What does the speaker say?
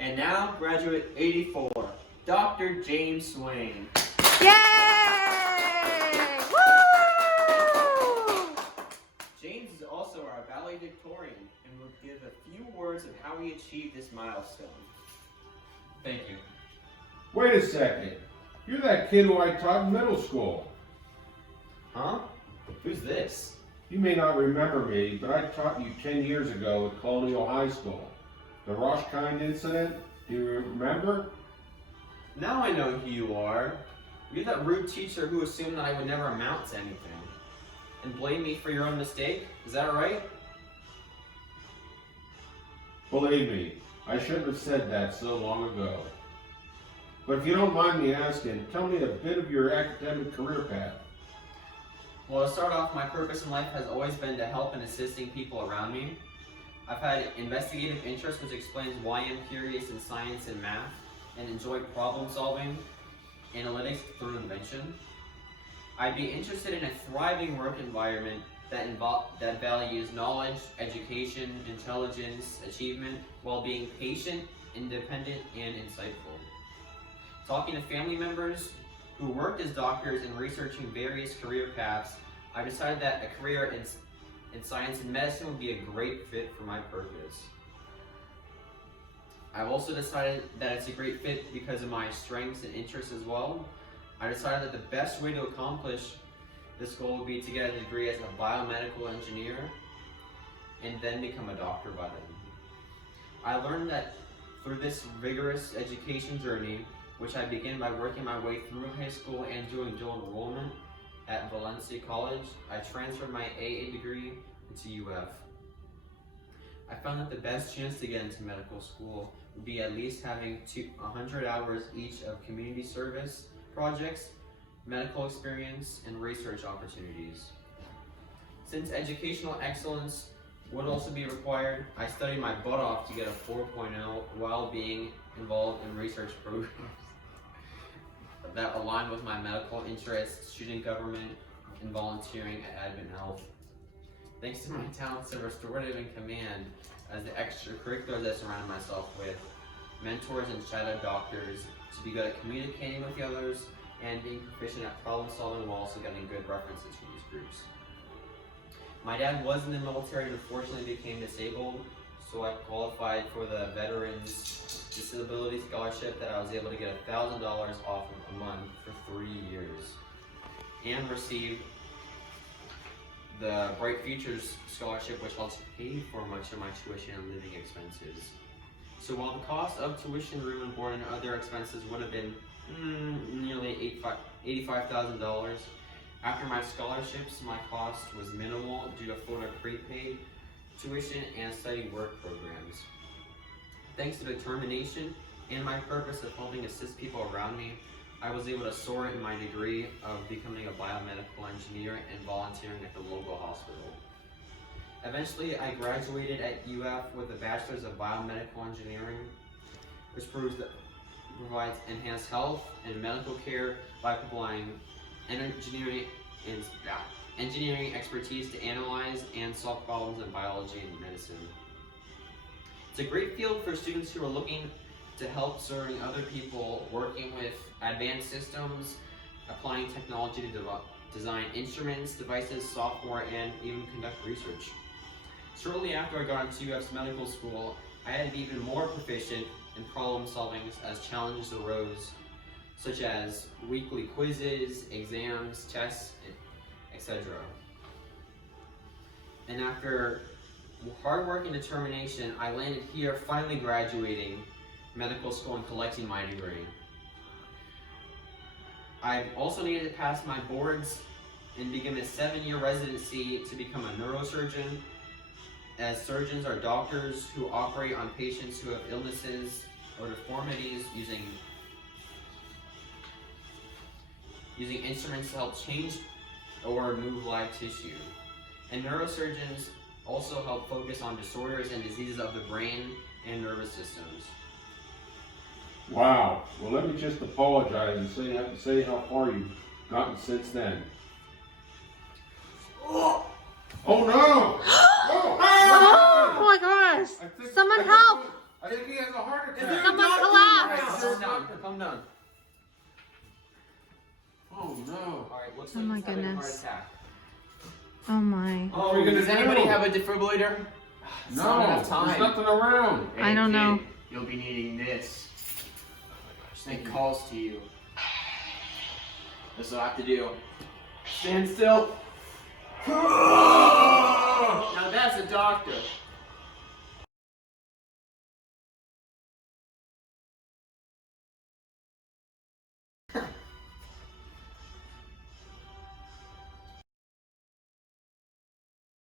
And now, graduate 84, Dr. James Swain. Yay! Woo! James is also our valedictorian and will give a few words of how he achieved this milestone. Thank you. Wait a second. You're that kid who I taught in middle school. Huh? Who's this? You may not remember me, but I taught you 10 years ago at Colonial High School. The Roshkind incident, do you remember? Now I know who you are. You're that rude teacher who assumed that I would never amount to anything. And blamed me for your own mistake? Is that right? Believe me, I shouldn't have said that so long ago. But if you don't mind me asking, tell me a bit of your academic career path. Well, to start off, my purpose in life has always been to help and assisting people around me. I've had investigative interest, which explains why I'm curious in science and math, and enjoy problem solving, analytics through invention. I'd be interested in a thriving work environment that values knowledge, education, intelligence, achievement, while being patient, independent, and insightful. Talking to family members who worked as doctors and researching various career paths, I decided that a career in science and medicine would be a great fit for my purpose. I've also decided that it's a great fit because of my strengths and interests as well. I decided that the best way to accomplish this goal would be to get a degree as a biomedical engineer and then become a doctor by then. I learned that through this vigorous education journey, which I began by working my way through high school and doing dual enrollment at Valencia College, I transferred my AA degree into UF. I found that the best chance to get into medical school would be at least having 100 hours each of community service projects, medical experience, and research opportunities. Since educational excellence would also be required, I studied my butt off to get a 4.0 while being involved in research programs that align with my medical interests, student government, and volunteering at Advent Health. Thanks to my talents in restorative and command, as the extracurriculars I surrounded myself with, mentors and shadow doctors, to be good at communicating with the others, and being proficient at problem solving while also getting good references from these groups. My dad was in the military and unfortunately became disabled, so I qualified for the Veterans Disability Scholarship that I was able to get $1,000 off a month for 3 years, and received the Bright Futures Scholarship, which helps pay for much of my tuition and living expenses. So while the cost of tuition, room and board, and other expenses would have been nearly $85,000, after my scholarships, my cost was minimal due to Florida prepaid tuition and study work programs. Thanks to determination and my purpose of helping assist people around me, I was able to soar in my degree of becoming a biomedical engineer and volunteering at the local hospital. Eventually, I graduated at UF with a Bachelor's of Biomedical Engineering, which provides enhanced health and medical care by applying engineering expertise to analyze and solve problems in biology and medicine. It's a great field for students who are looking to help serving other people, working with advanced systems, applying technology to design instruments, devices, software, and even conduct research. Shortly after I got into UF's medical school, I had to be even more proficient in problem solving as challenges arose, such as weekly quizzes, exams, tests, etc. And after hard work and determination, I landed here, finally graduating medical school and collecting my degree. I also needed to pass my boards and begin a 7-year residency to become a neurosurgeon, as surgeons are doctors who operate on patients who have illnesses or deformities using instruments to help change or remove live tissue. And neurosurgeons also help focus on disorders and diseases of the brain and nervous systems. Wow. Well, let me just apologize and say how far you've gotten since then. Oh no! Oh my gosh! Someone help! think he has a heart Is there attack. a Someone doctor collapsed. around? Calm down. Calm down. Oh no. Alright, looks Oh like my he's having a heart goodness. attack. Oh my. What are we gonna Does anybody do? have a defibrillator? It's No, not enough there's time. nothing around. I don't know. Kid, you'll be needing this. It calls to you. This is what I have to do. Stand still. Now that's a doctor.